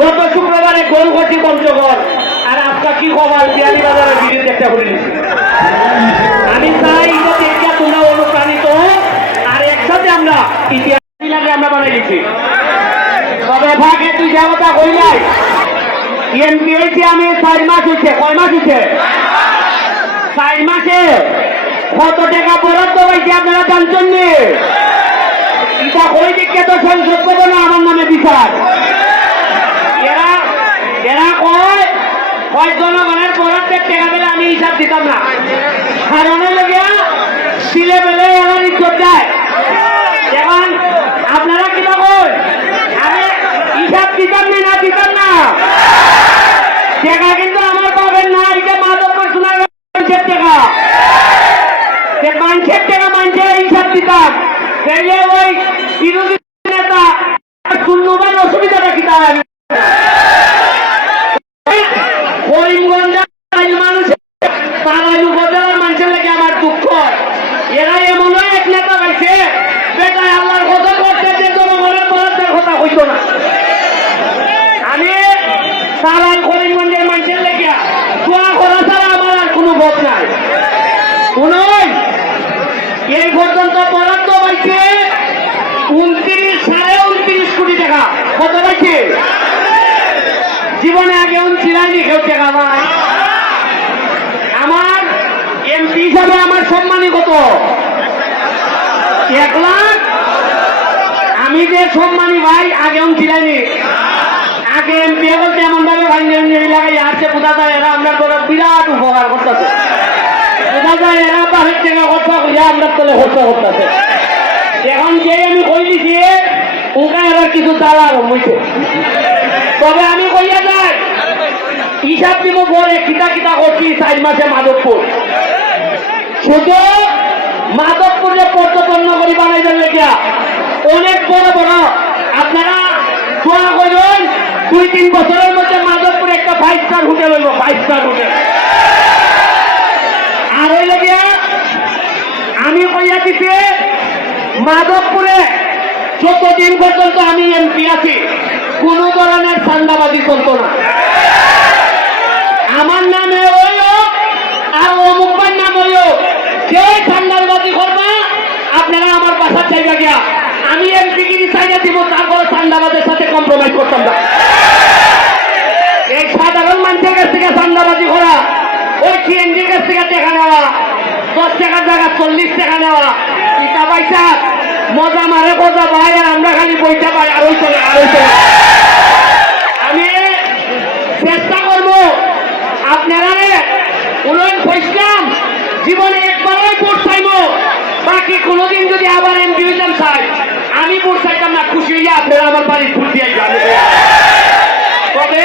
গত শুক্রবারে গোলঘটি পঞ্চগড়। আর আপনার কি খবর? বিয়ানি বাজারের বিরুদ্ধে একটা করে আমি চাই এটা তোমরা অনুপ্রাণিত আর একসাথে আমরা ইতিহাস আমরা বানাই দিচ্ছি তবে ভাগে তুই কথা কই নাই। এমপি হয়েছে আমি চার মাস হচ্ছে কয় মাস হচ্ছে চার মাসে। কত টাকা বরাদ্দ পাইছে আপনারা জানছেন নি এটা কই দিকে তো সংসদ ভবনে আমার নামে বিচার এরা এরা কয় কয় জনগণের পেলে আমি কিন্তু আমার পাবেন না এটা মাদক শোনা মানুষের হিসাব দিতাম। ওই বিরোধী করিমগঞ্জ মানুষের পাড়ায় উপজেলার মানুষের লাগে আমার দুঃখ এরা এমন এক নেতা পাইছে বেটায় আল্লাহর কথা করতে যে জনগণের বরাদ্দের কথা হইতো না আমি সালান করিমগঞ্জের মানুষের লেগে দোয়া করা ছাড়া আমার আর কোনো বোধ নাই। শুনুন, এই পর্যন্ত বরাদ্দ হয়েছে উনত্রিশ সাড়ে উনত্রিশ কোটি টাকা। কত পাইছে জীবনে আগে উনত্রিশাইনি কেউ টাকা পায় আমার এমপি হিসাবে আমার সম্মানী কত? এক লাখ? আমি যে সম্মানী ভাই, আগে উনত্রিশাইনি আগে এমপি বলতে এমন ভাবে ভাঙ্গে লাগাই আসছে, বোঝা যায় এরা আমরা তোরা বিরাট উপকার করতেছে। বোঝা যায় এরা বাহির থেকে কথা কইয়া আমরা তলে খরচা করতেছে। এখন যে আমি কই দিছি ওকে এরা কিছু আরম্ভ হইছে। তবে আমি কইয়া যাই, হিসাব দিব পরে কিতা কিতা করছি চার মাসে মাধবপুর। শুধু মাধবপুরে পর্যটন নগরী বানাইবেন লেগিয়া অনেক বড় বড় দুই তিন বছরের মধ্যে মাধবপুরে একটা ফাইভ স্টার হোটেল হইব ফাইভ স্টার হোটেল আর ওই লেগিয়া আমি কইয়া দিছি, মাধবপুরে যতদিন পর্যন্ত আমি এমপি আছি, কোন ধরনের চান্দাবাজি চলত না। আমার নামে হইল, আর অমুক ভাই নাম হইল যে চান্দাবাজি করবা, আপনারা আমার বাসা চাইবা গিয়া। আমি গিরি চাইনা দিব, তারপরে চান্দাবাজের সাথে কম্প্রোমাইজ করতাম না। এই সাধারণ মানুষের কাছ থেকে চান্দাবাজি করা, ওই সিএনজির কাছ থেকে টাকা নেওয়া, দশ টাকার জায়গা, চল্লিশ টাকা নেওয়া ইটা পয়সা মজা মারে, মজা ভাই আর আমরা খালি বইটা পাই, আর চলে আর চলে। আমি চেষ্টা করব, আপনারা উন্নয়ন পরিশ্রম জীবনে একবারই ভোট চাইব, বাকি কোনোদিন যদি আবার এমপি হইতাম চাই। ভোট চাইতাম না খুশি হইয়া আপনারা আমার বাড়ির ভোট দিয়ে তবে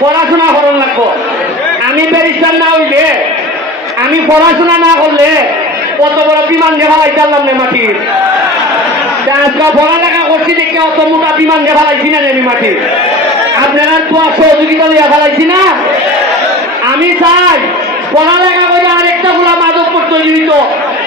পড়াশোনা করন লাগবো। আমি ব্যারিস্টার না হইলে, আমি পড়াশোনা না করলে কত বড় বিমান দেখা লাইতাম না মাটির তা আজকে পড়ালেখা করছি দেখে অত মোটা বিমান দেখা লাইছি না আমি মাটির আপনারা তো সহযোগিতা লিয়া ফেলাইছি না? আমি চাই পড়ালেখা করে আরেকটা গুলা মাদক করতে দিত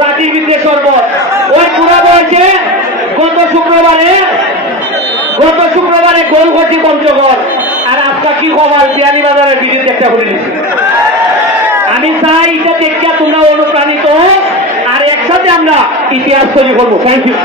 লাঠি বিদ্যে শরবত। ওই পুরা বয়সে গত শুক্রবারে গত শুক্রবারে গরু ঘটি পঞ্চগড়। আর আপনার কি খবর? বিয়ানি বাজারের বিদ্যুৎ একটা করে নিচ্ছি আমি চাই এটা দেখিয়া তোমরা অনুপ্রাণিত, আর একসাথে আমরা ইতিহাস তৈরি করব। Thank you